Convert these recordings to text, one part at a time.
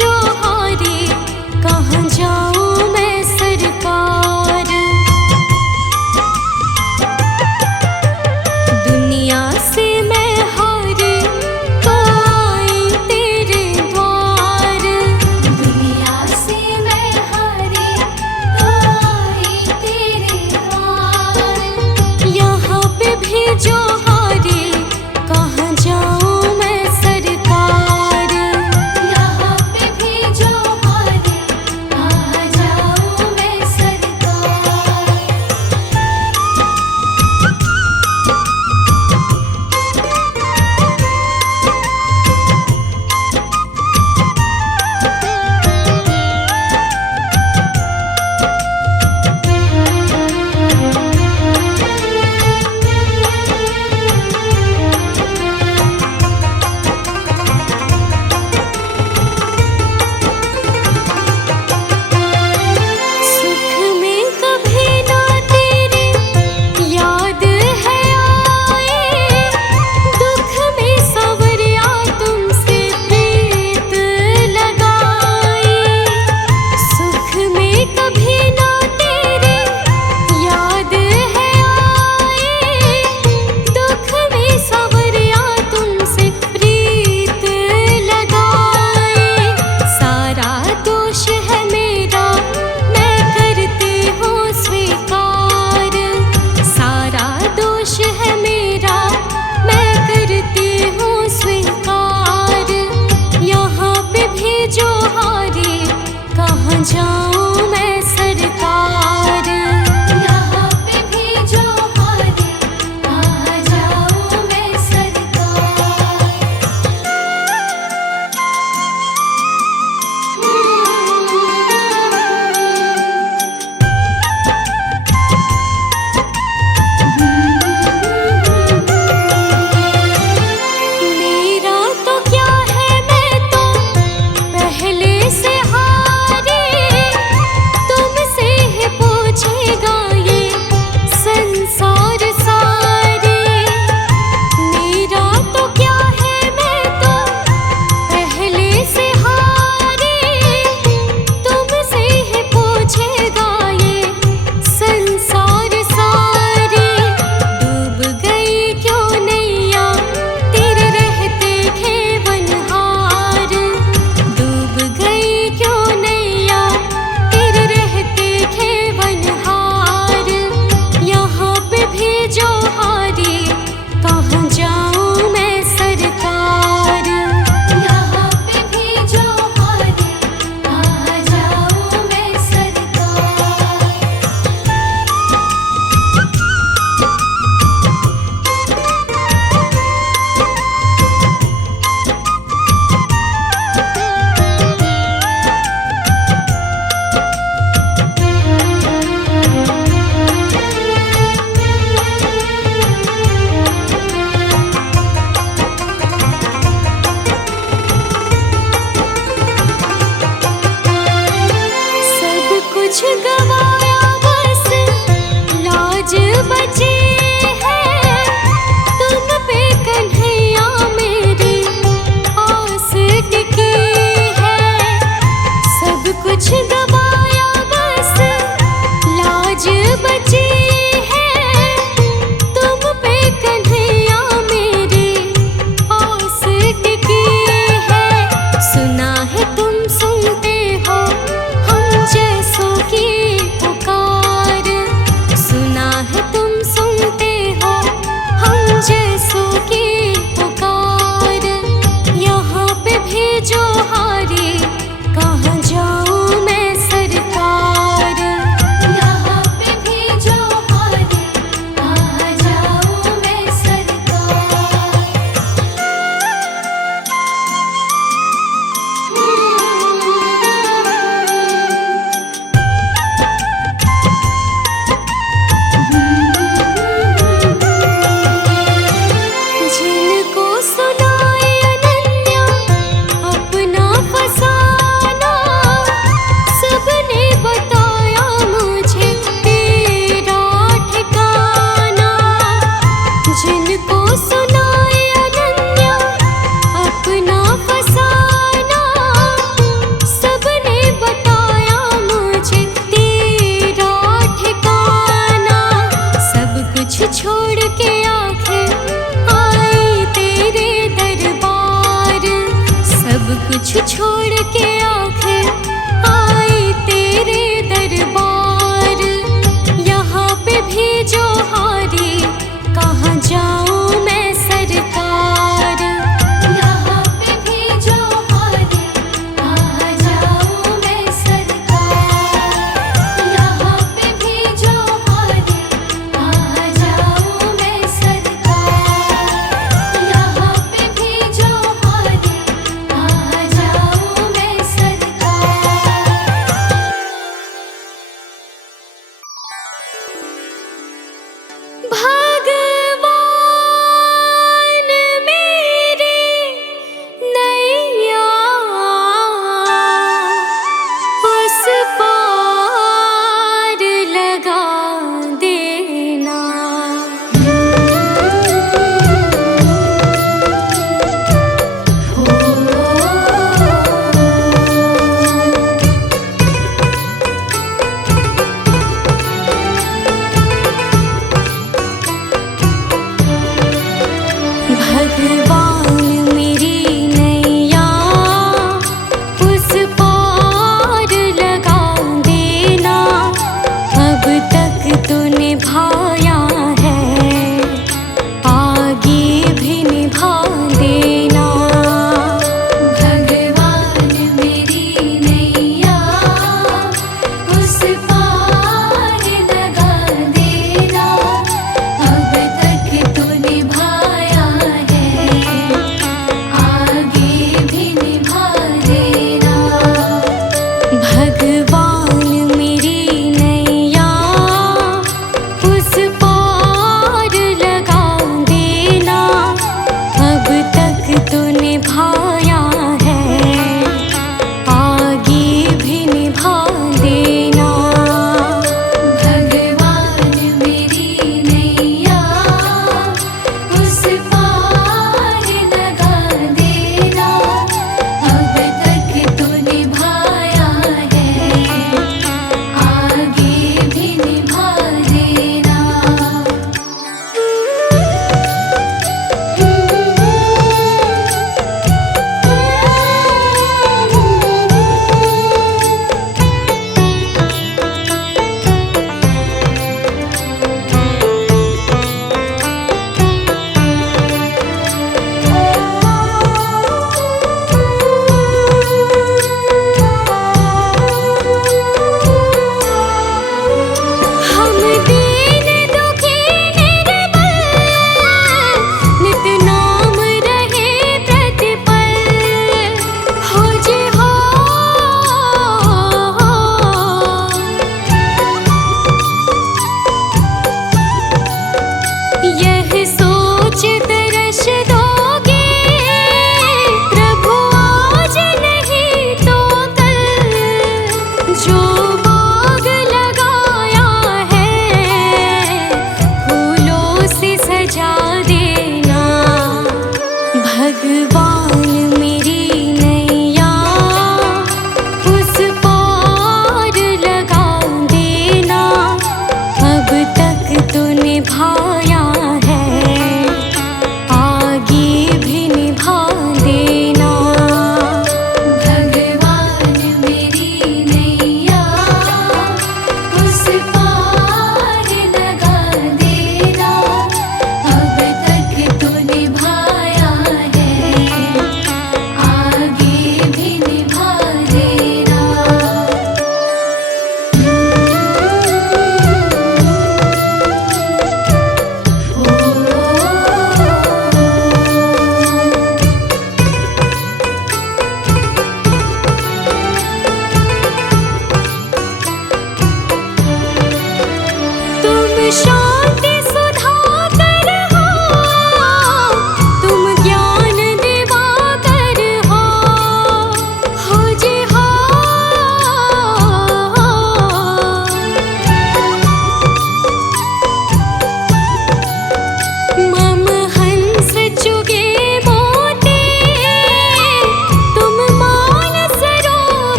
जो हारे कहाँ जाऊँ मैं सरकार। दुनिया से मैं हारी तो आई तेरे द्वार। दुनिया से मैं हारी तो आई तेरे द्वार। यहाँ पे भी जो हारे कहाँ जाऊँ मैं सरकार। यहाँ पे भी जो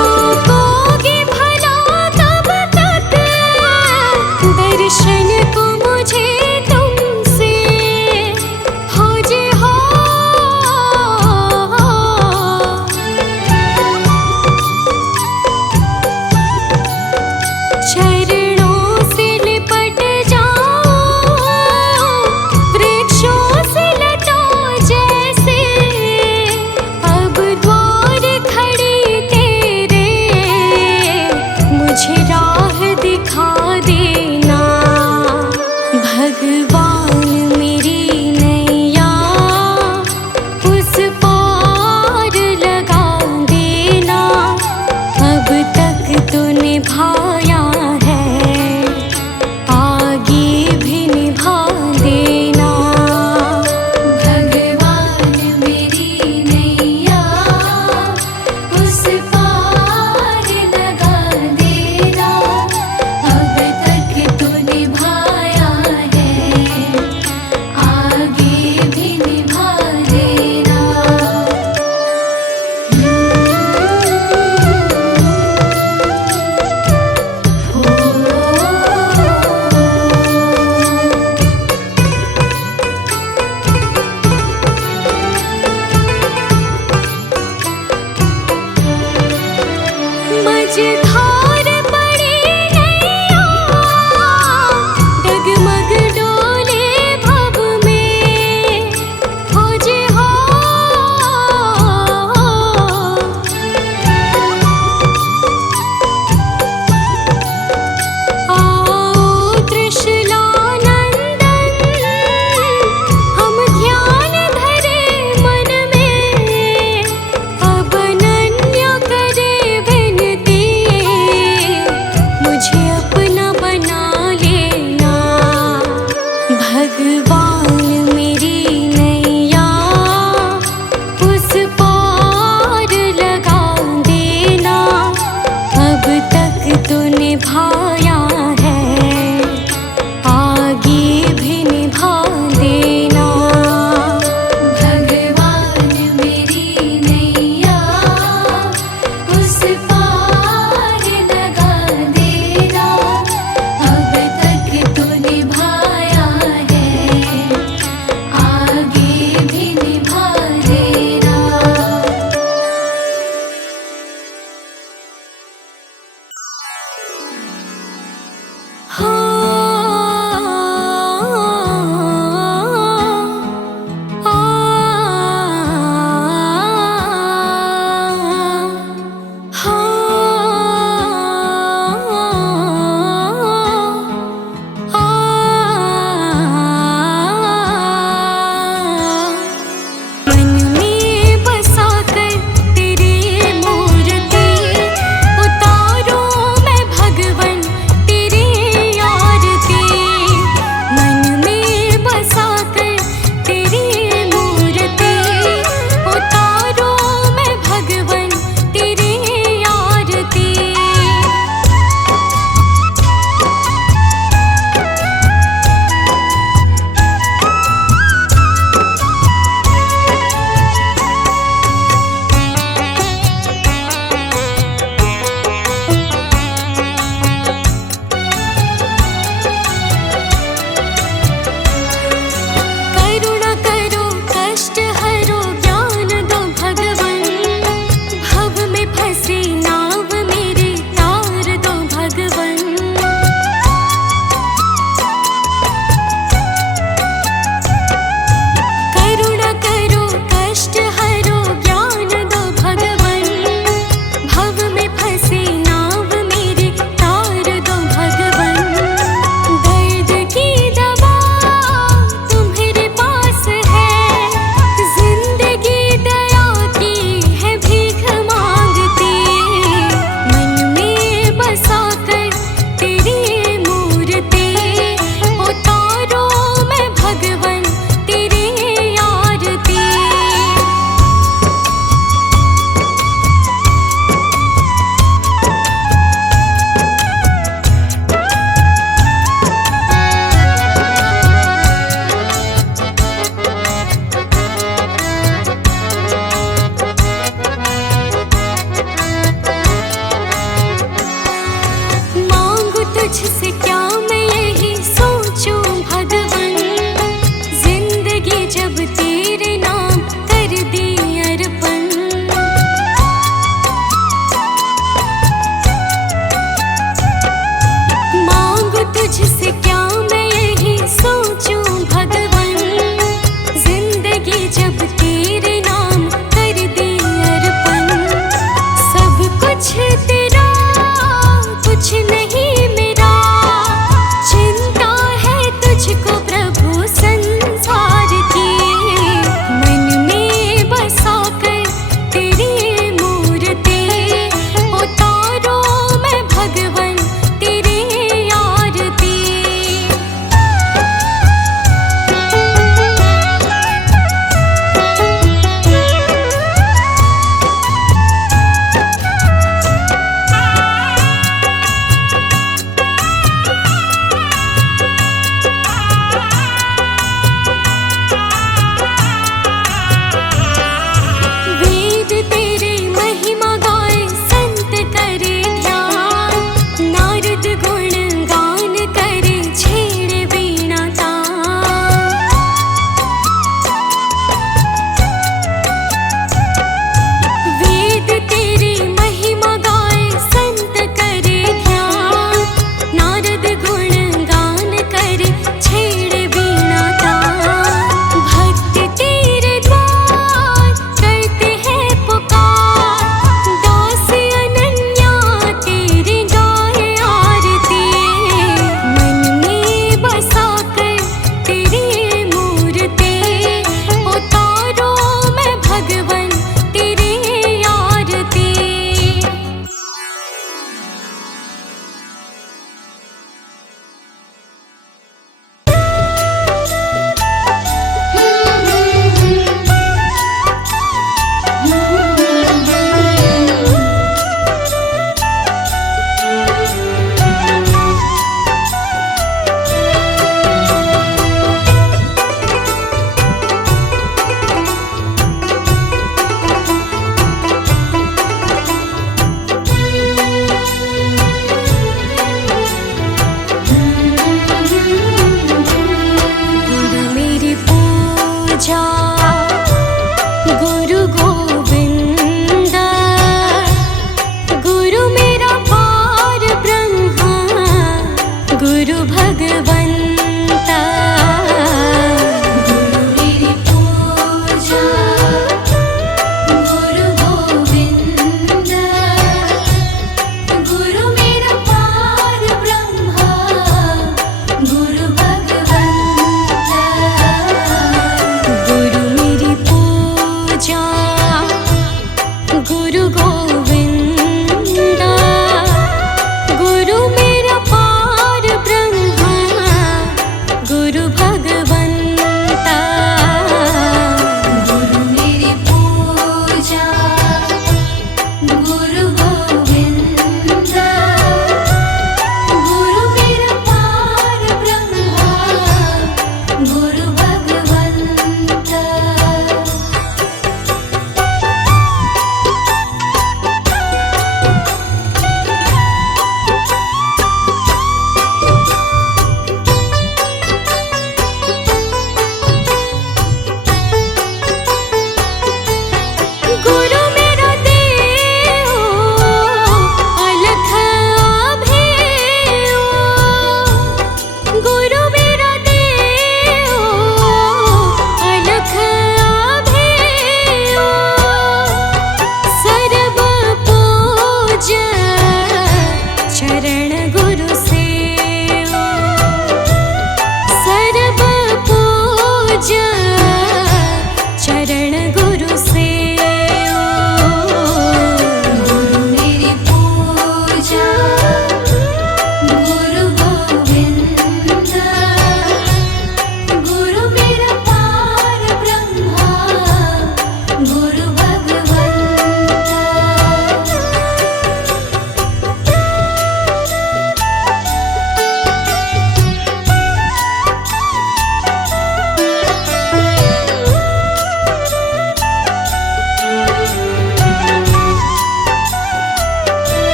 रोकोगे भला कब तक दर्शन को मुझे तुमसे हो जे हो। चरणों से लिपट जाओ वृक्षों से लता जैसे, अब द्वार खड़ी तेरे मुझे राह दिखा देना। भगवान मेरी नैया उस पार लगा देना। अब तक तो निभाया है, आगे भी निभा देना। भगवान मेरी नैया उस पार लगा देना। अब तक तो निभाया है, आगे भी निभा देना। मझधार पड़ी नैया डगमग डोले भव में हो जे हो। आओ त्रिशूलानंदन हम ध्यान धरे मन में। अब अनन्य करे विनती कुछ नहीं मेरा, चिंता है तुझको प्रभु संसार की। मन में बसा कर तेरी मूर्ति, उतारो मैं भगवन तेरी आरती। वेद तेरी महिमा गाए संत करे ध्यान, नारद गुण गान करे छेड़े वीणा तान। वेद तेरी महिमा गाए संत करे ध्यान, नारद गुण गान करे छेड़े वीणा तान। भक्त तेरे द्वार करते हैं पुकार, दास अनन्या तेरी गाए आरती। मन में बसा कर तेरी मूर्ति, उतारो मैं भगवन तेरी आरती। गुरु मेरी पूजा गुरु गोविंद, गुरु मेरा पार ब्रह्मा गुरु भगवंता। गुरु मेरी पूजा गुरु गोविंद, गुरु मेरा पार ब्रह्मा गुरु भगवंता। गुरु मेरी पूजा गुरु गोविंद, गुरु मेरा पार ब्रह्मा गुरु भगवंता। गुरु मेरी पूजा गुरु गोविंद, गुरु मेरा पार ब्रह्मा गुरु भगवंता। गुरु मेरा देव अलख अभेयो, गुरु मेरा देव अलख अभेयो। सर्व पूज चरण गुरु सेवो, सर्व पूज चरण गुरु सेवो। गुरु मेरी पूजा गुरु गोविंद, गुरु मेरा पार ब्रह्मा गुरु भगवंता।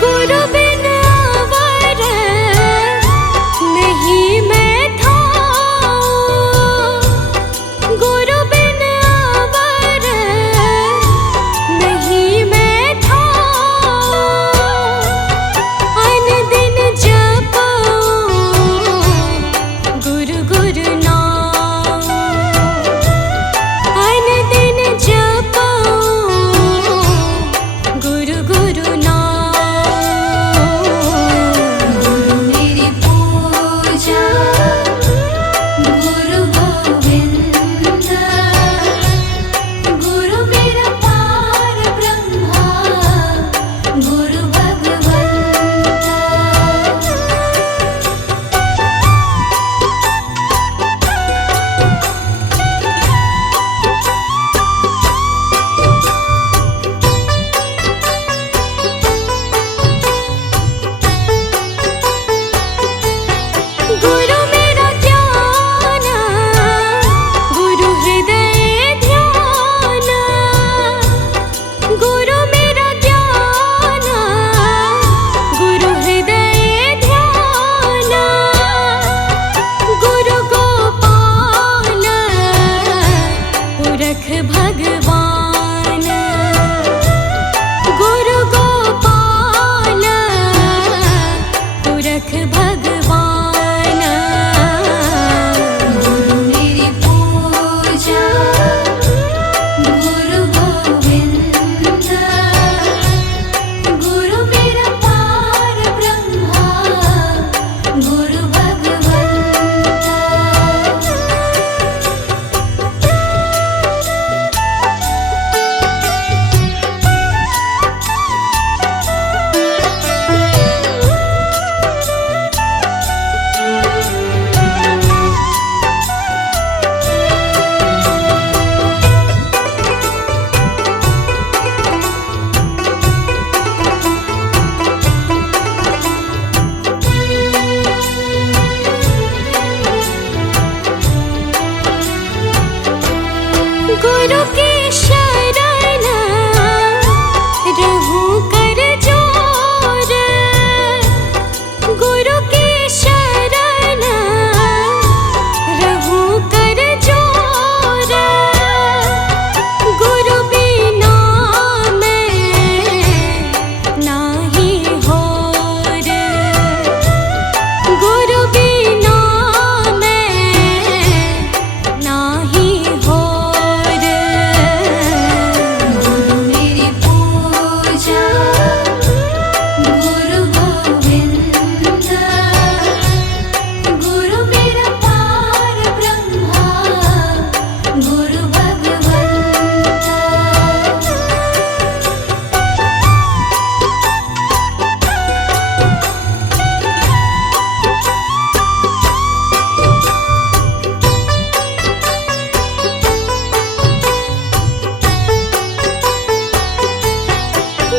गुरु बिन अवर नहीं मैं थाऊं, गुरु बिन अवर नहीं मैं थाऊं।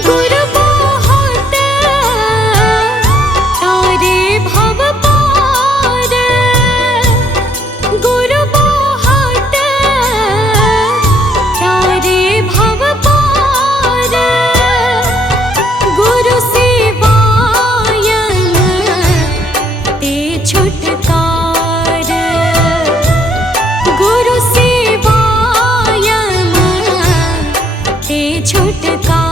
गुरु बहुत तारे भव पार, गुरु बहुत तारे भव पार, गुरु सेवायन ते छुटकार, गुरु सेवायन ते छुटकार।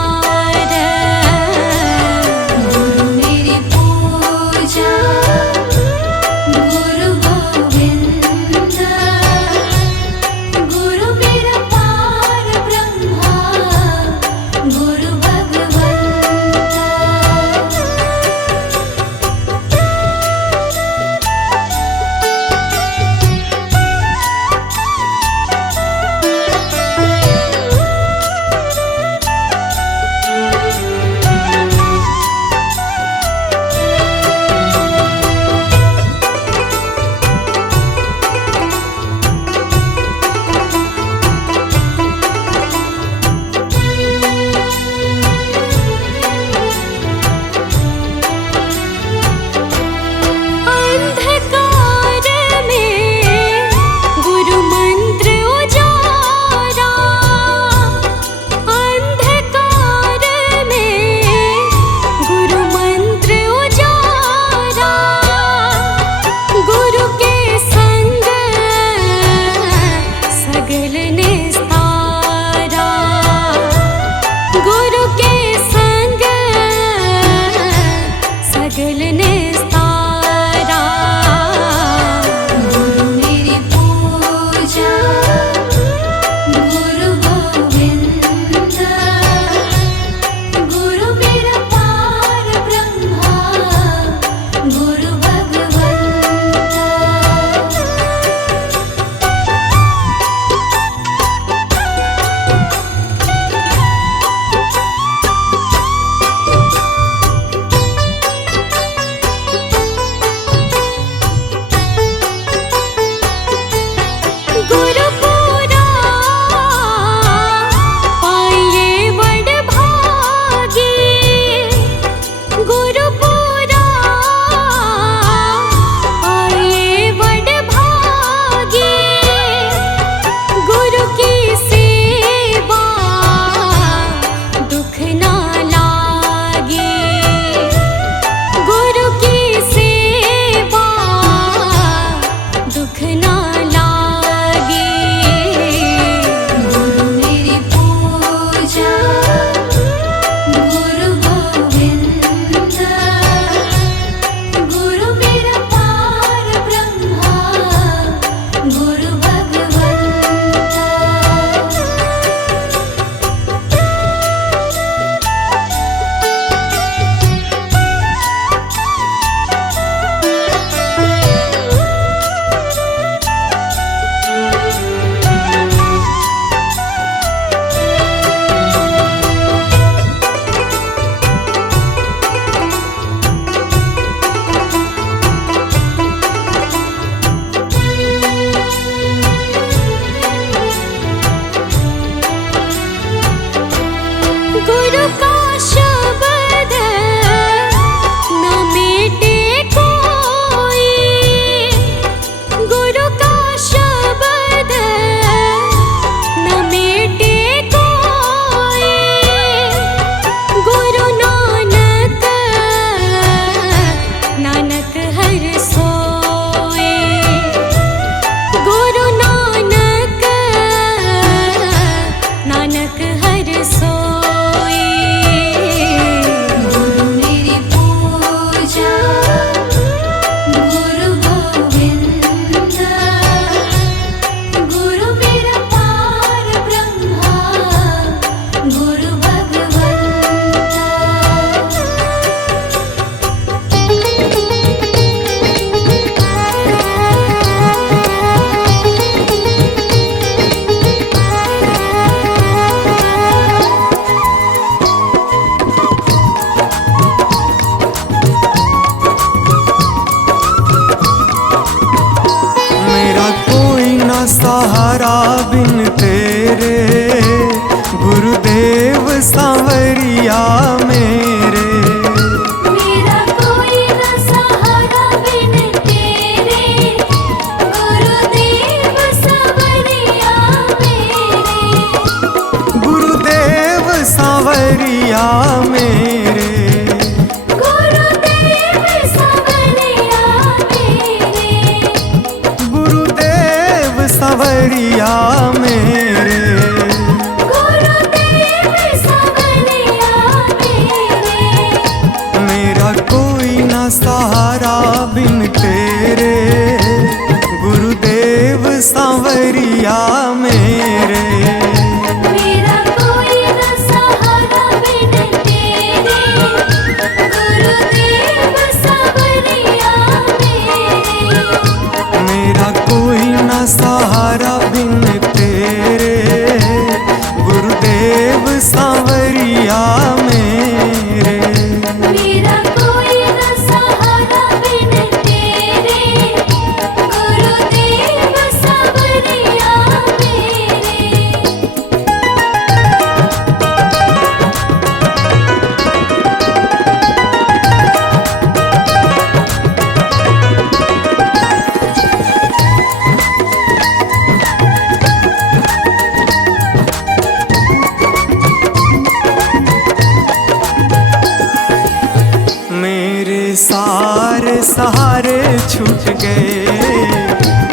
सारे सहारे छूट गए,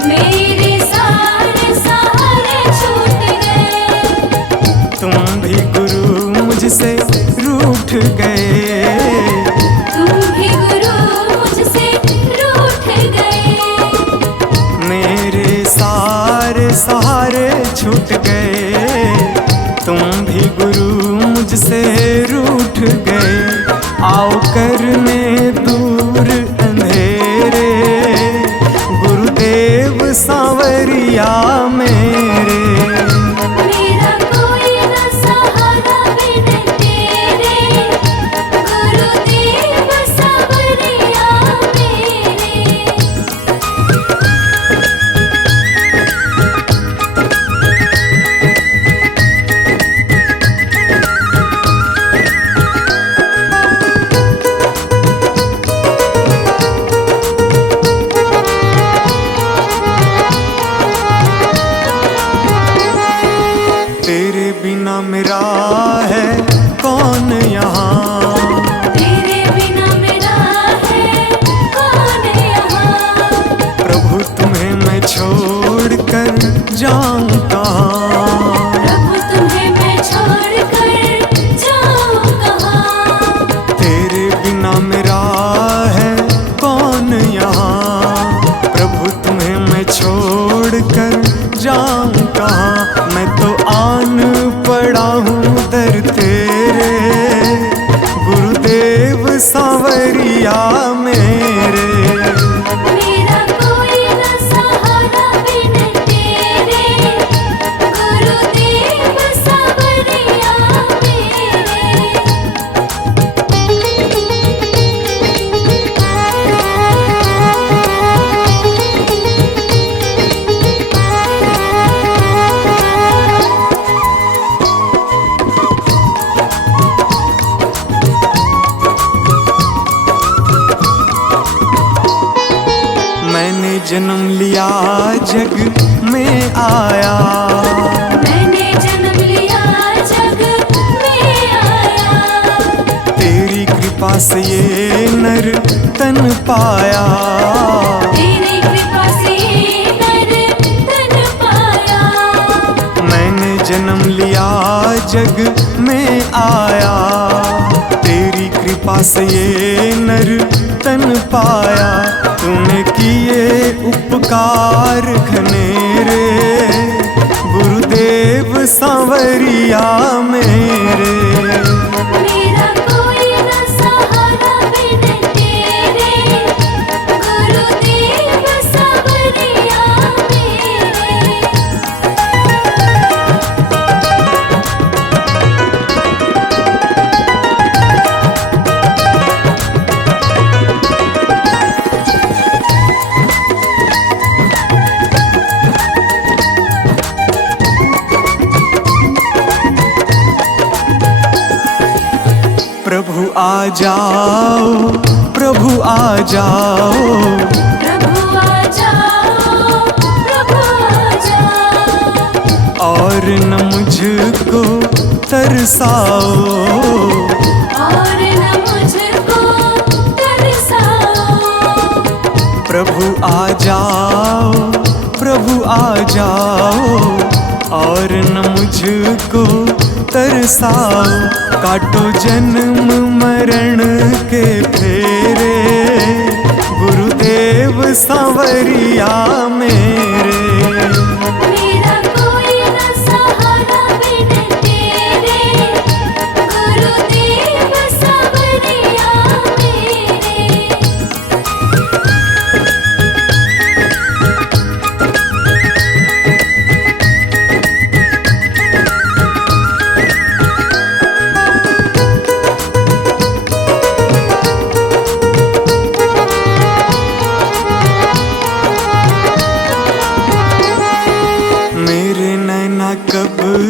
मेरे सारे सहारे छूट गए। तुम भी गुरु मुझसे रूठ गए, तुम भी गुरु मुझसे रूठ गए। मेरे सारे सहारे छूट गए, तुम भी गुरु मुझसे रूठ गए। आओ करने दूर अंधेरे, गुरुदेव सांवरिया मेरे। मेरा कोई न सहारा बिन तेरे, गुरुदेव सांवरिया मेरे। तेरे बिना मेरा है कौन यहाँ, तेरे बिना मेरा है कौन यहाँ। प्रभु तुम्हें मैं छोड़ कर जाऊँ कहाँ, प्रभु तुम्हें मैं छोड़ कर जाऊँ कहाँ। तेरे बिना मेरा है कौन यहाँ, प्रभु तुम्हें मैं छोड़ कर जाऊँ कहाँ। मैं तो आन पड़ा हूँ दर तेरे, गुरुदेव सांवरिया मेरे। मेरा कोई न सहारा बिन तेरे, गुरुदेव सांवरिया मैंने जन्म लिया जग में आया, मैंने जन्म लिया जग में आया। तेरी कृपा से ये नर तन पाया, तेरी कृपा से नर तन पाया। मैंने जन्म लिया जग में आया, तेरी कृपा से ये नर तन पाया। तूने किए उपकार घनेरे, गुरुदेव सांवरिया मेरे। मेरा कोई न सहारा बिन तेरे, गुरुदेव सांवरिया मेरे। प्रभु आ जाओ, प्रभु आ जाओ, प्रभु आ जाओ, प्रभु आ जाओ। और न मुझको तरसाओ, और न मुझको तरसाओ। प्रभु आ जाओ, प्रभु आ जाओ, और न मुझको तरसाओ। काटो जन्म मरण के फेरे, गुरुदेव सांवरिया मेरे। मेरा कोई न सहारा बिन तेरे, गुरुदेव सांवरिया मेरे।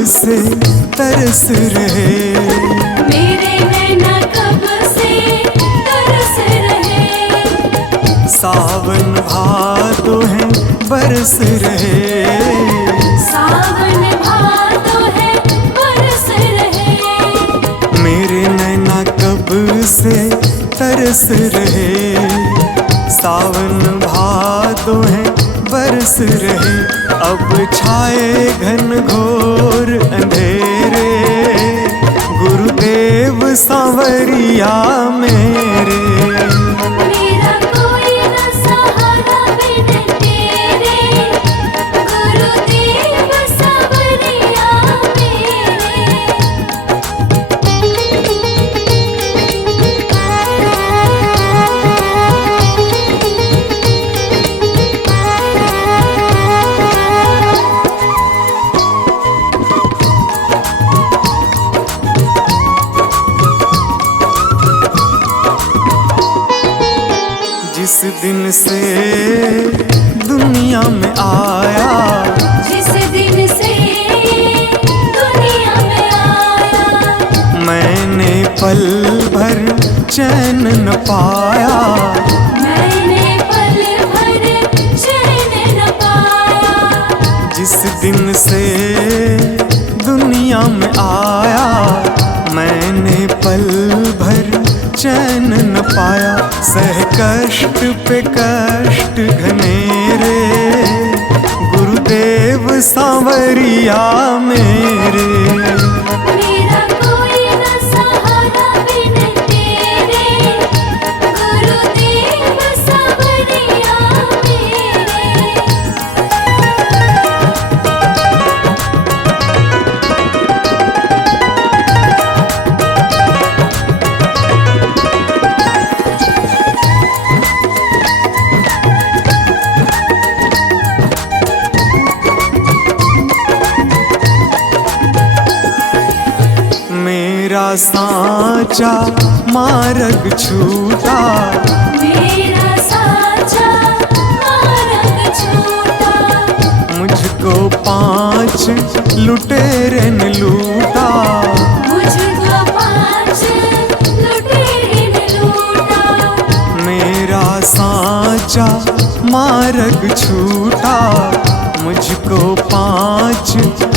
से तरस रहे, मेरे नैना कब से तरस रहे। सावन भादो है बरस रहे, सावन भादो है बरस रहे। मेरे नैना कब से तरस रहे, सावन भादो है बरस रहे। अब छाए घन घोर अंधेरे, गुरुदेव सांवरिया मेरे। मेरा कोई न सहारा बिन तेरे, गुरुदेव सांवरिया जिस दिन से दुनिया में आया, जिस दिन से दुनिया में आया, मैंने पल भर चैन न पाया। मैंने पल भर चैन न पाया। जिस दिन से दुनिया में आया, मैंने पल भर चैन न पाया। सह कष्ट पे कष्ट घनेरे, गुरुदेव सांवरिया मेरे। मेरा कोई न सहारा बिन तेरे, गुरुदेव सांवरिया मेरे। मेरा साचा मार्ग छूटा, मेरा साचा मार्ग छूटा। मुझको 5 लुटेरे ने लूटा। मुझको 5 लुटेरे ने लूटा। मेरा साचा मार्ग छूटा, मुझको 5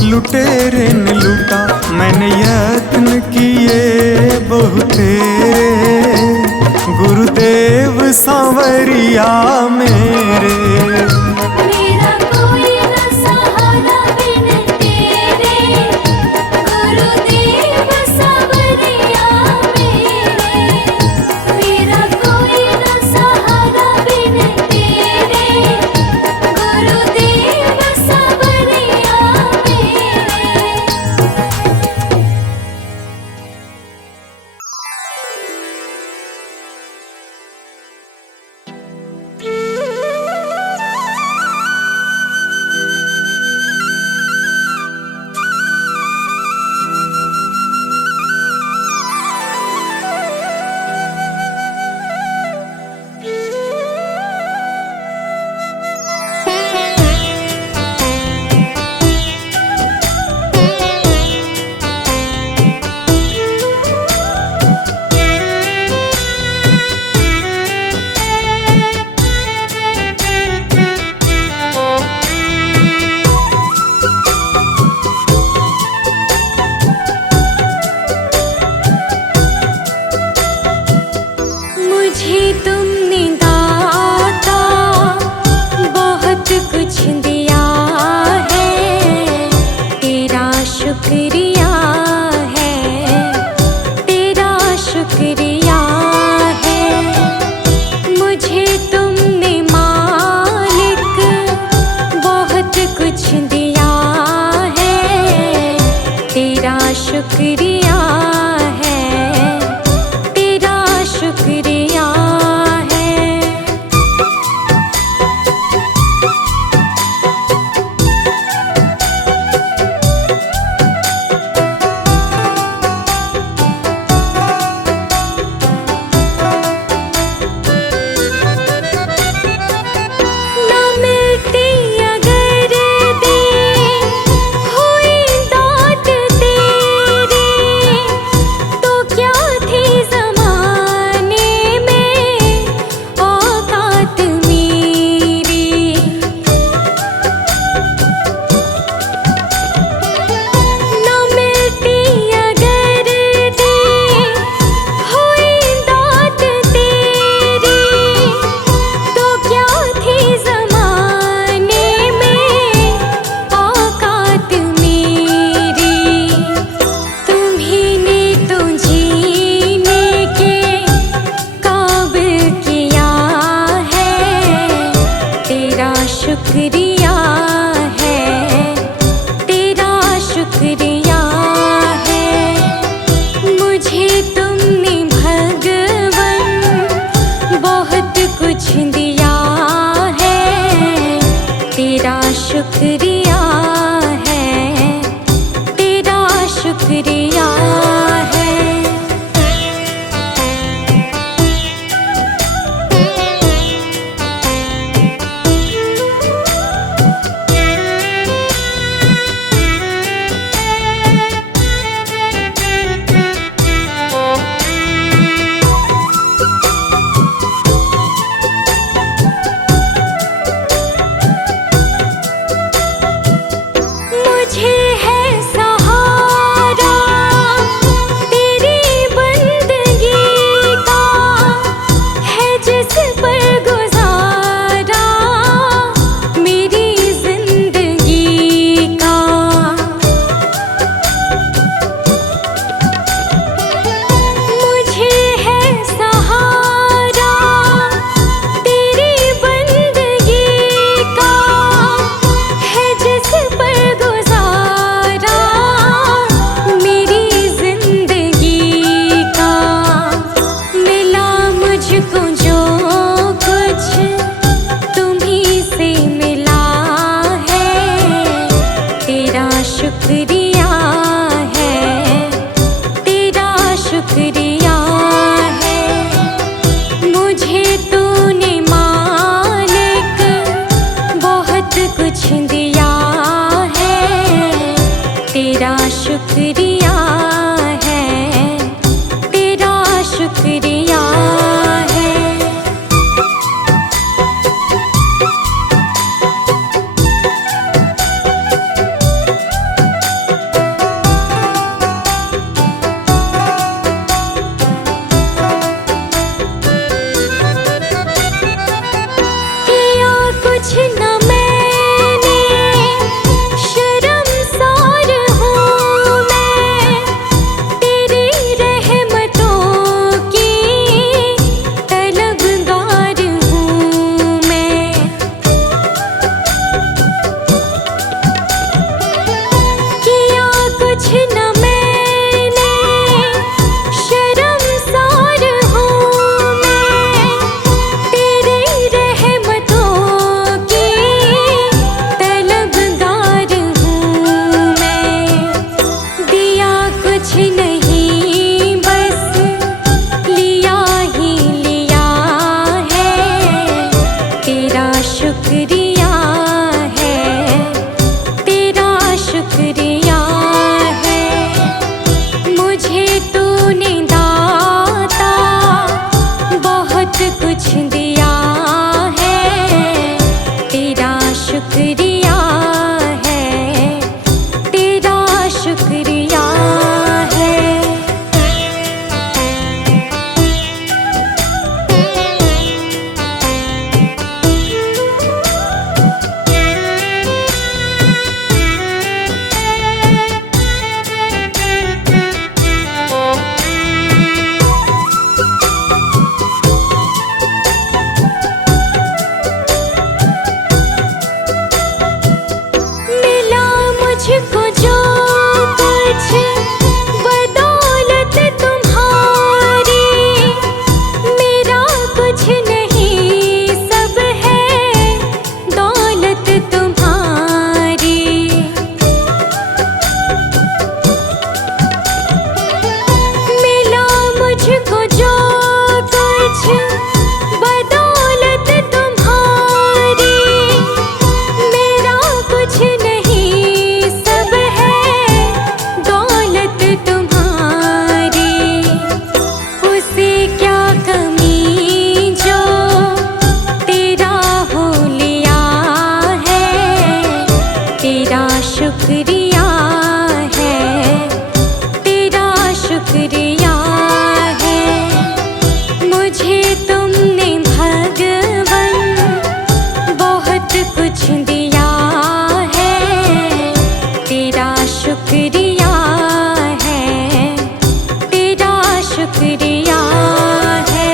लुटेरे ने लूटा। मैंने यत्न किए बहुतेरे, गुरुदेव सांवरिया मेरे। मेरा कोई न सहारा बिन तेरे, गुरुदेव सांवरिया मेरे। मेरा कोई न सहारा बिन तेरे, गुरुदेव सांवरिया मेरे। मुझे तुमने दाता बहुत कुछ दिया है, तेरा शुक्रिया है, तेरा शुक्रिया है। मुझे तुमने मालिक बहुत कुछ दिया है, तेरा शुक्रिया है, तेरा शुक्रिया है। मुझे तुमने भगवन बहुत कुछ दिया है, तेरा शुक्रिया है, तेरा शुक्रिया है।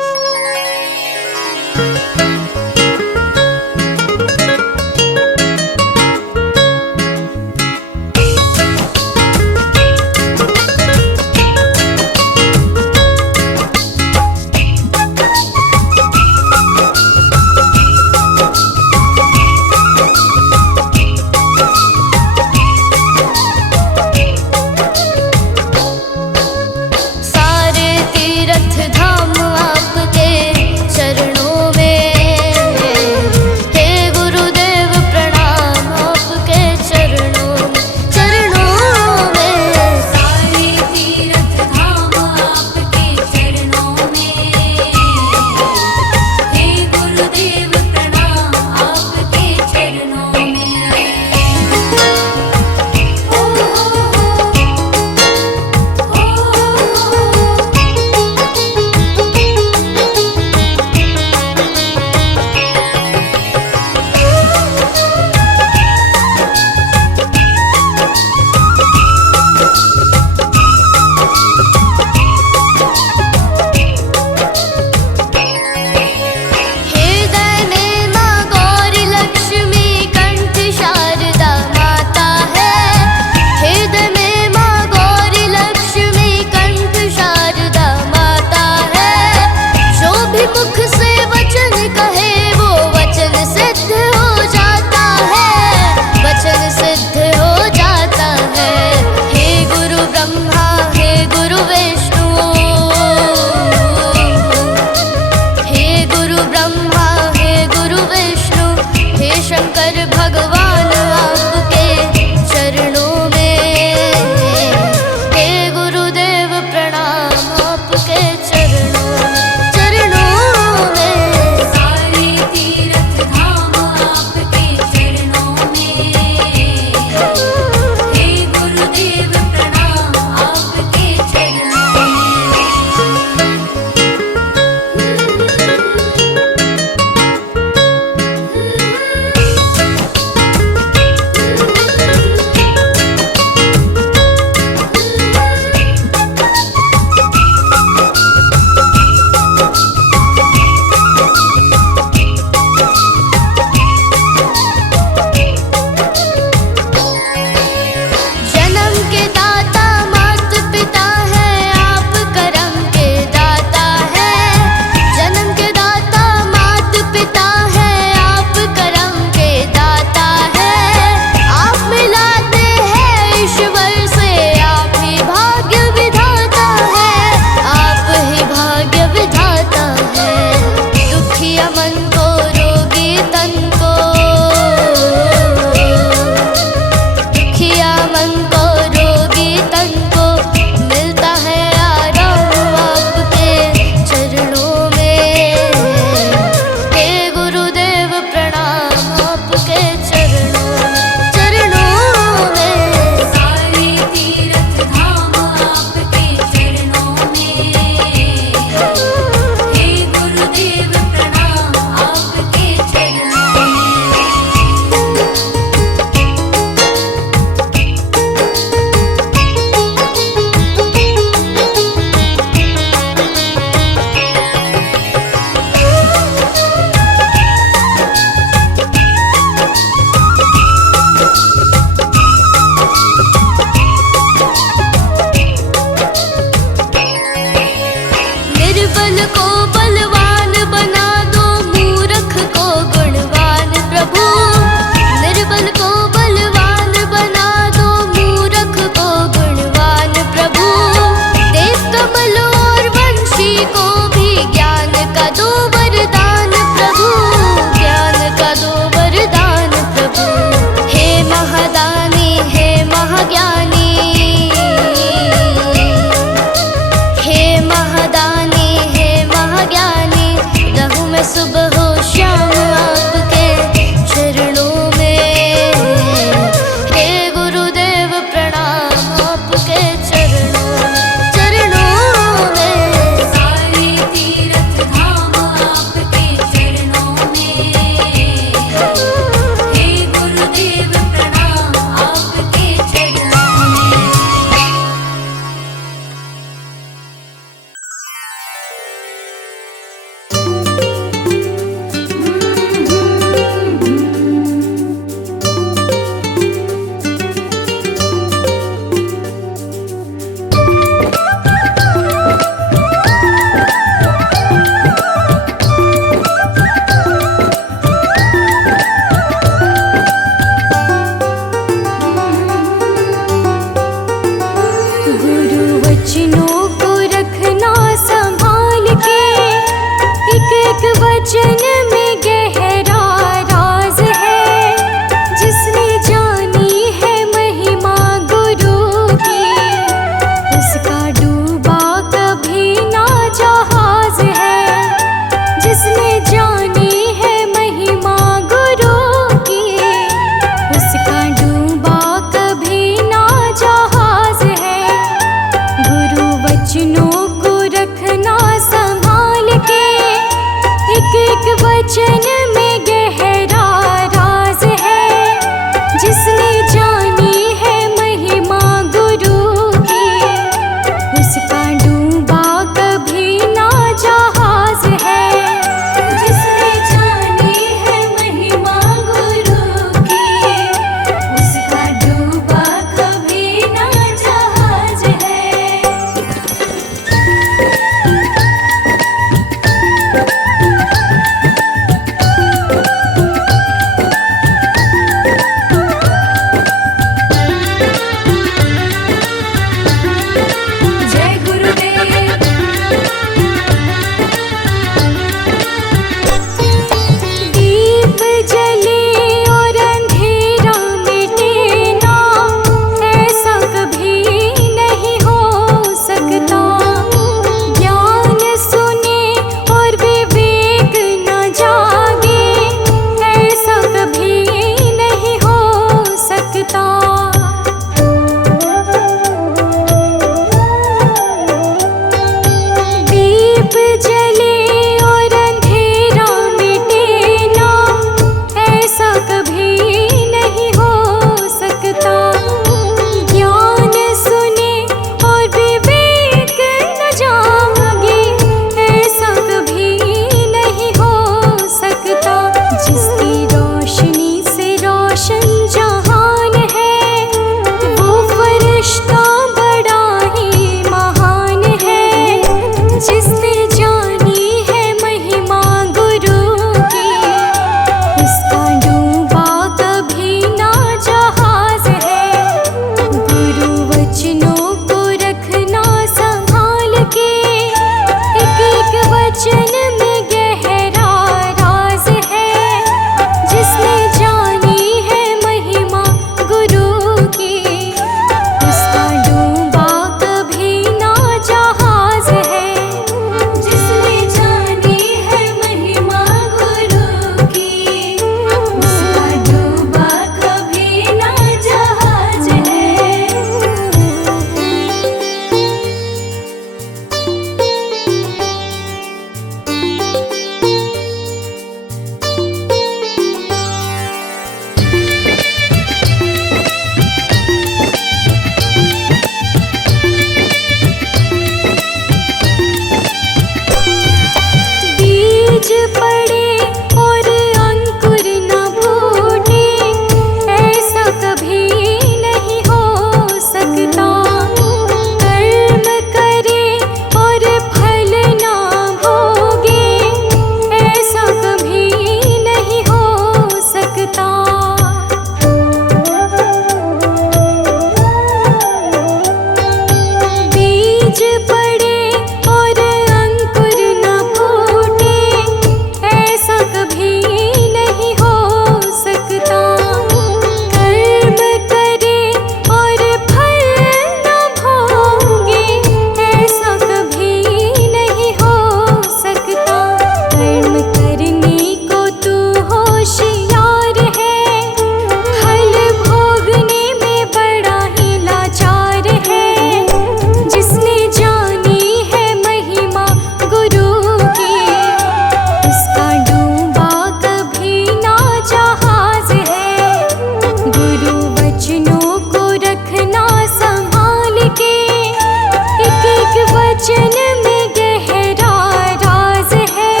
वचन में गहरा राज है,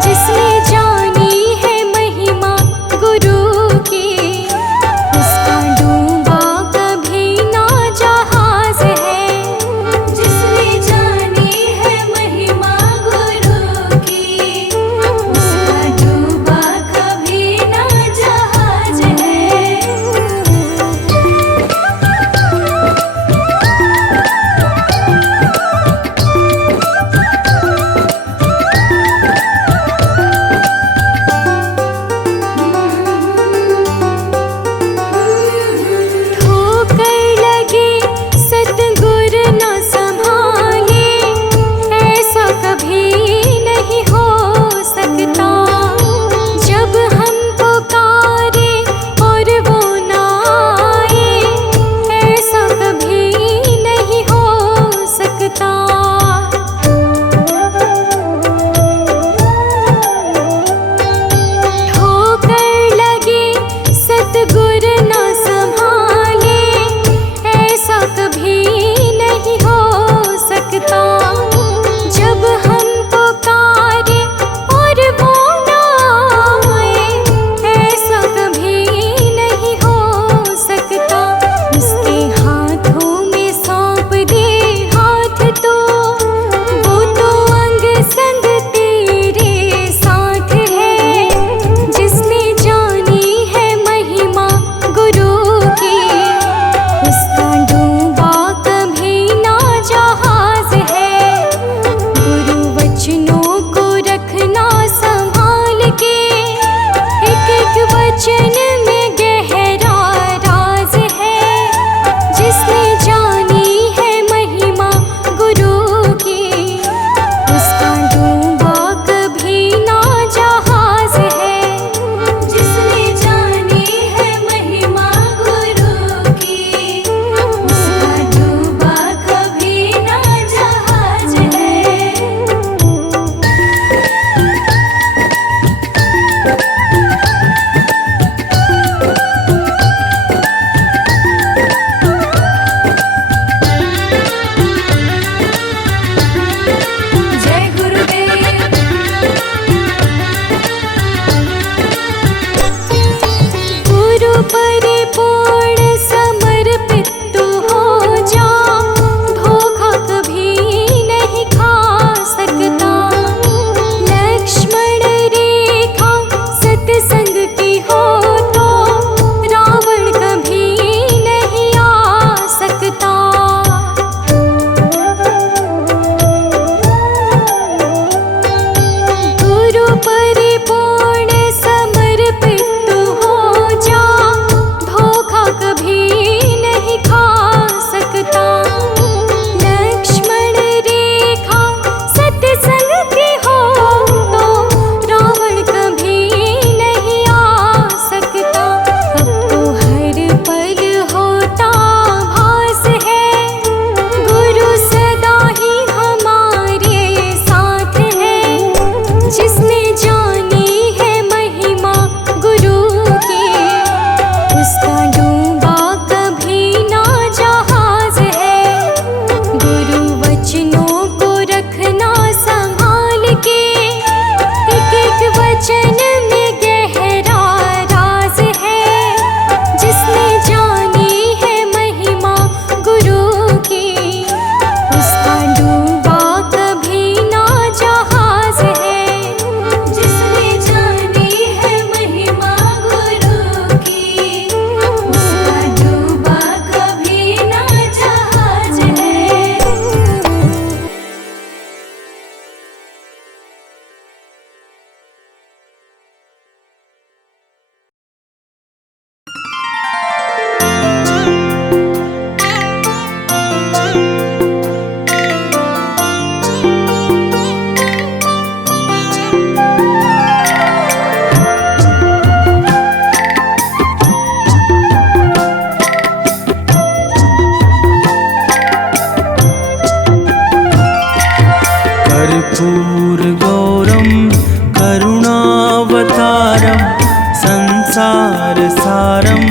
जिसने जानी है महिमा गुरु की, उसका डूबा कभी ना जहाज है। जिसने जानी है महिमा गुरु की, उसका डूबा कभी ना जहाज है। ठोकर लगे सतगुर न संभाले, ऐसा कभी नहीं हो सकता। जब हम पुकारे और वो ना आए, ऐसा कभी नहीं हो सकता। ठोकर लगे सतगुर न संभाले, ऐसा कभी नहीं हो सकता। जब हम पुकारे और वो ना आए, ऐसा कभी नहीं हो सकता। उसके हाथों में सौंप दे हाथ तो, वो तो अंग संग तेरे साथ है। जिसने जानी है महिमा गुरु की, उसका डूबा कभी ना जहाज है। गुरु वचनों को रखना संभाल के, एक एक वचन में गहरा राज है। जिसने जानी है महिमा गुरु की, उसका डूबा कभी ना जहाज है। जिसने जानी है महिमा गुरु की, उसका डूबा कभी ना जहाज है। जय गुरुदेव। गुरु परिपूर्ण समर्पित तू हो जा, धोखा कभी नहीं खा सकता। लक्ष्मण रेखा सत्संग की हो तो, रावण कभी नहीं आ सकता। गुरु परिपूर्ण समर्पित तू हो जा, धोखा कभी नहीं खा सकता। लक्ष्मण रेखा सत्संग की हो तो, रावण कभी नहीं आ सकता। अब तो हर पल होता भास है, गुरु सदा ही हमारे साथ है। जिसने जानी है महिमा गुरु की, उसका डूबा कभी ना जहाज है। गुरु वचनों को रखना संभाल के, एक एक वचन में गहरा राज है। जिसने जानी है महिमा गुरु की, उसका डूबा कभी ना जहाज है। जिसने जानी है महिमा गुरु की, उसका डूबा कभी ना जहाज है। कर्पूरगौरं करुणावतारं संसारसारं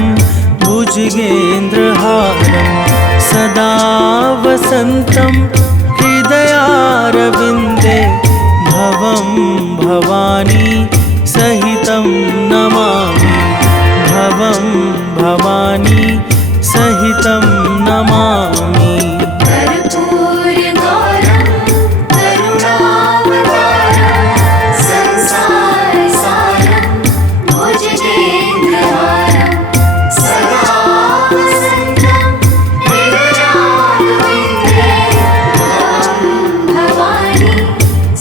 भुजगेन्द्रहारं सदा वसन्तं हृदि हृदयारविन्दे भवं भवानी सहितं नमामि। भवं भवानी सहितं नमामि। कर्पूरगौरं करुणावतारं संसारसारं भुजगेन्द्रहारं सदा वसन्तं हृदयारविन्दे भवं भवानी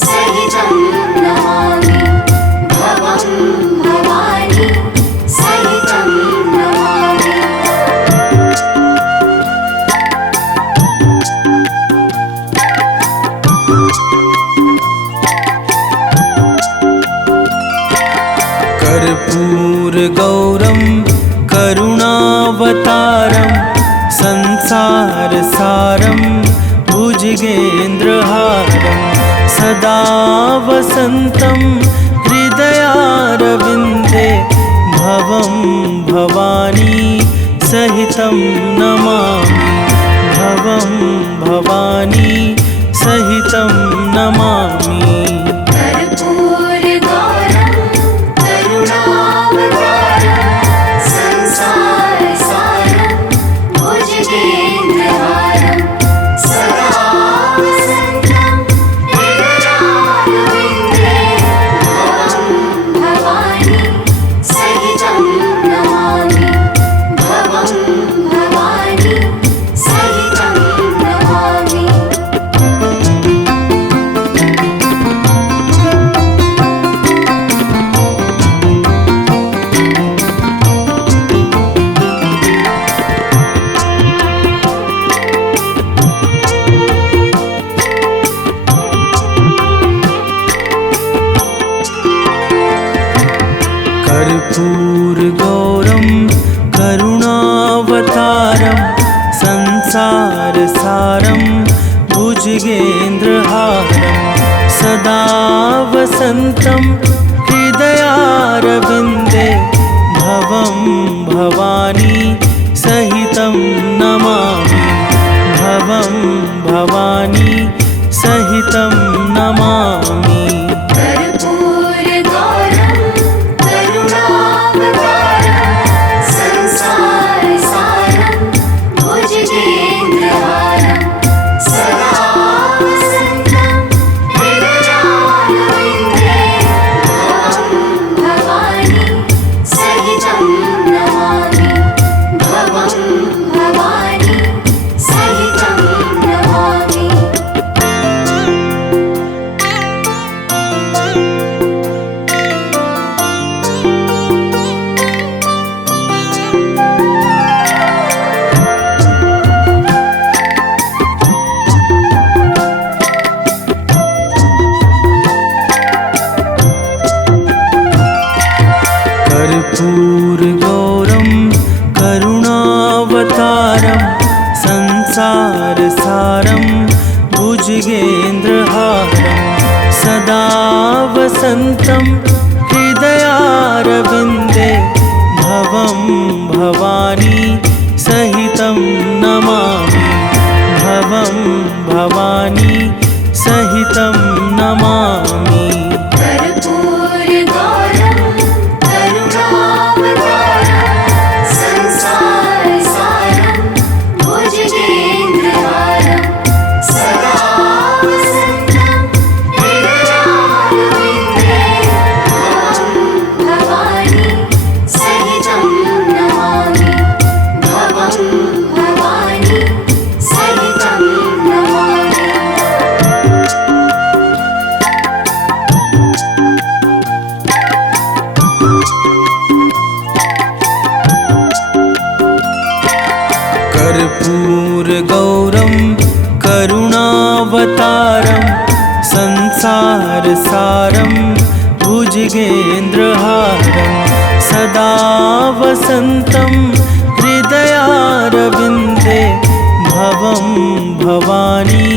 सहितं नमामि। भवं भवानी सहितं नमामि। कर्पूरगौरं करुणावतारं संसारसारं भुजगेन्द्रहारं सदा वसन्तं हृदयारविन्दे भवं भवानी सहितं नमामि। भवं भवानी सहितं नमामि। कर्पूरगौरं करुणावतारं संसारसारं भुजगेन्द्रहारं सदा वसन्तं हृदयारविन्दे भवं भवानी सहितं नमामि। भवं भवानी सहितं नमामि। कर्पूरगौरं करुणावतारं संसारसारं भुजगेन्द्रहारं सदा वसन्तं हृदयारविन्दे भवं भवानी सहितं नमामि। भवं भवानी सहितं नमामि। कर्पूरगौरं करुणावतारं संसारसारं भुजगेन्द्रहारं सदा वसन्तं हृदयारविन्दे भवं भवानी सहितं नमामि। भवं भवानी सहितं नमामि। कर्पूरगौरं करुणावतारं संसारसारं भुजगेन्द्रहारं सदा वसन्तं हृदयारविन्दे भवं भवानी सहितं नमामि। भवं भवानी सहितं नमामि। कर्पूरगौरं करुणावतारं संसारसारं भुजगेन्द्रहारं सदा वसन्तं हृदयारविन्दे भवं भवानी सहितं नमामि। भवं भवानी सहितं नमामि। कर्पूरगौरं करुणावतारं संसारसारं भुजगेन्द्रहारं सदा वसन्तं हृदयारविन्दे भवं भवानी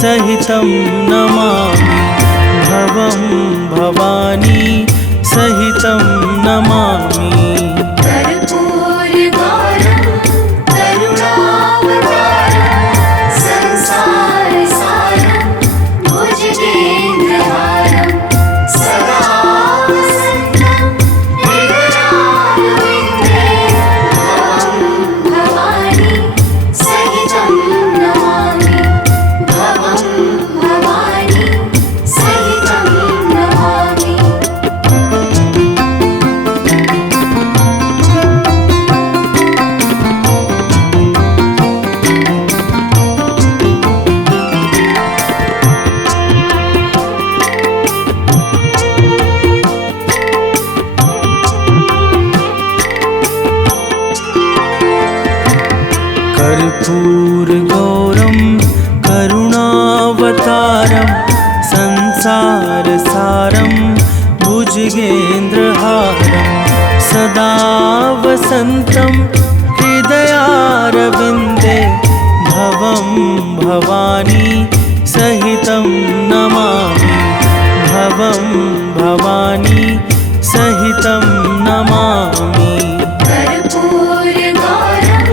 सहितं नमामि। भवं भवानी सहितं नमामि। कर्पूरगौरं करुणावतारं संसारसारं वसन्तं हृदयारविन्दे भवं भवानी सहितं नमामि भवं भवानी सहितं नमामि कर्पूरगौरं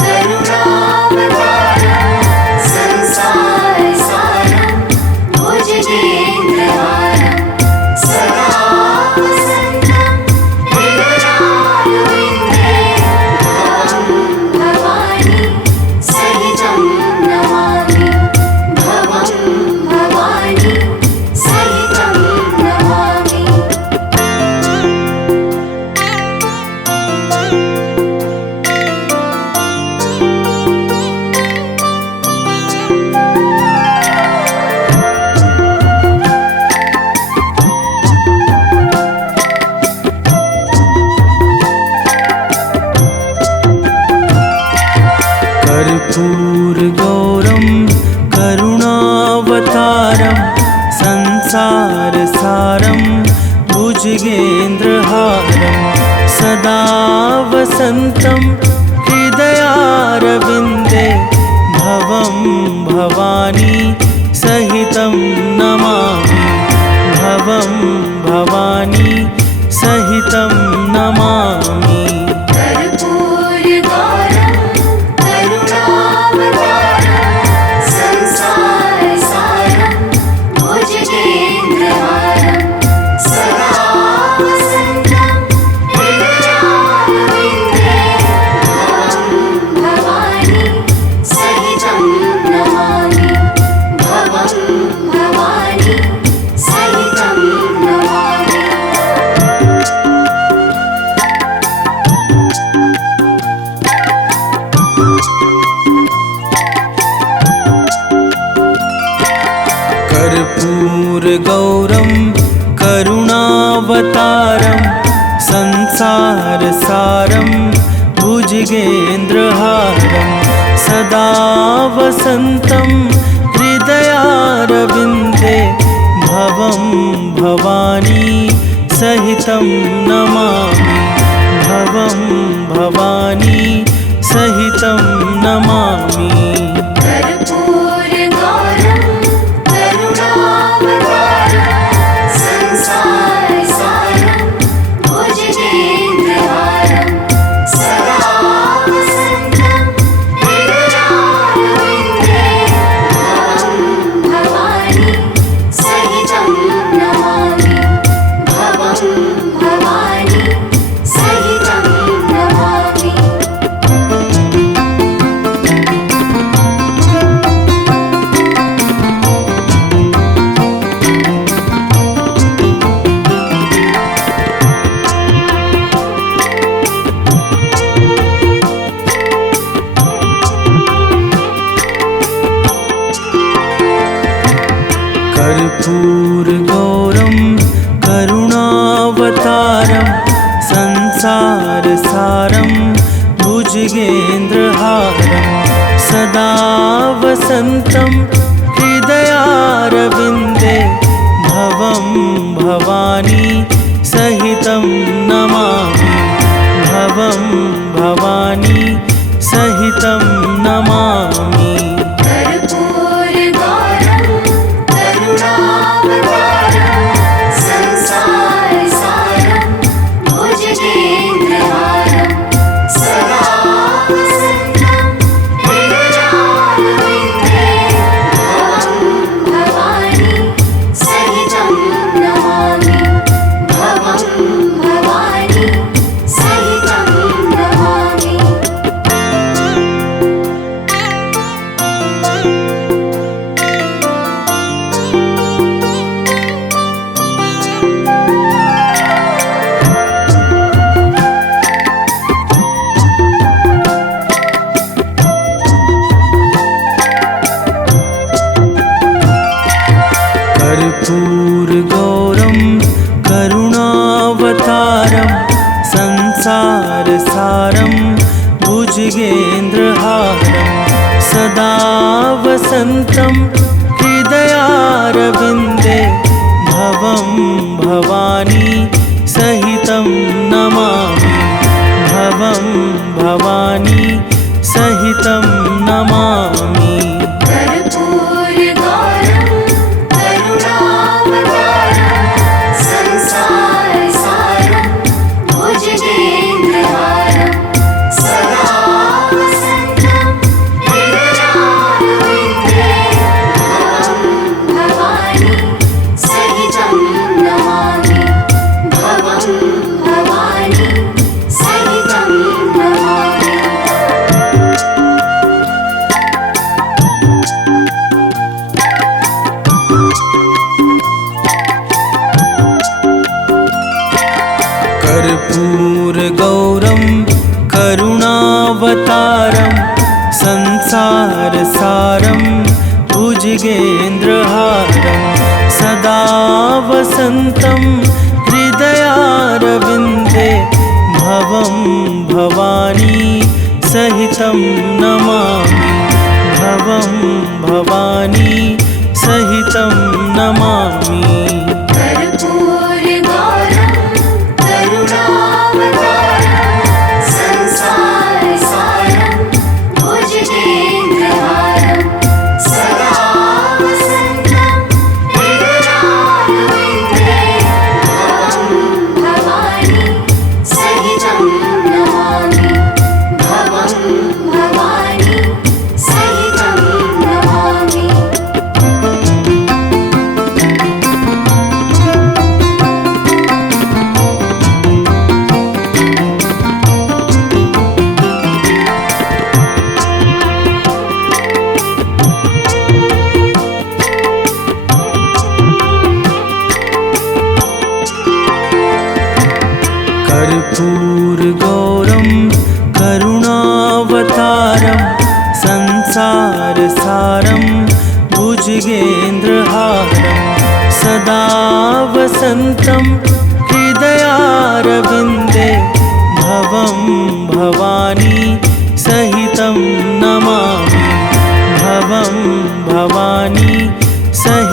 करुणावतारं संसारसारं भुजगेन्द्रहारं सदा वसन्तं हृदयारविन्दे भवं भवानी सहितं नमामि भवं भवानी सहितं नमामि। कर्पूरगौरं करुणावतारं संसारसारं भुजगेन्द्रहारं सदा वसन्तं हृदयारविन्दे भवं भवानी सहितं नमामि भवं भवानी सहितं नमामि। कर्पूरगौरं करुणावतारं संसारसारं भुजगेन्द्रहारं सदा वसन्तं हृदयारविन्दे भवं भवानी सहितं नमामि भवं भवानी सहितं नमामि। कर्पूरगौरं करुणावतारं संसारसारं भुजगेन्द्रहारं सदा वसन्तं हृदयारविन्दे भवं भवानी सहितं नमामि भवं भवानी सहितं नमामि। कर्पूरगौरं करुणावतारं संसारसारं भुजगेन्द्रहारं सदा वसन्तं हृदयारविन्दे भवं भवानी सहितं नमामि भवं भवानी सहितं नमामि। कर्पूरगौरं करुणावतारं संसारसारं भुजगेन्द्रहारं सदा वसन्तं हृदयारविन्दे भवं भवानी सहितं नमामि भवं भवानी सहितं नमामि। कर्पूरगौरं करुणावतारं संसारसारं भुजगेन्द्रहारं सदा वसन्तं हृदयारविन्दे भवं भवानी सहितं नमामि भवं भवानी सहितं नमामि। कर्पूरगौरं करुणावतारं संसारसारं भुजगेन्द्रहारं सदा वसन्तं हृदयारविन्दे भवं भवानी सहितं नमामि भवं भुजगेन्द्रहारं सदा वसन्तं हृदयारविन्दे भवं भवानी सहितं नमामि भवं भवानी सहितं नमामि कर्पूरगौरं करुणावतारं संसारसारं भुजगेन्द्रहारं सदा वसन्तं हृदयारविन्दे भवं भवानी सहितं नमामि भवं भवानी सहितं नमामि। कर्पूरगौरं करुणावतारं संसारसारं भुजगेन्द्रहारं सदा वसन्तं हृदयारविन्दे भवं भवानी सहितं नमामि भवं भवानी सहितं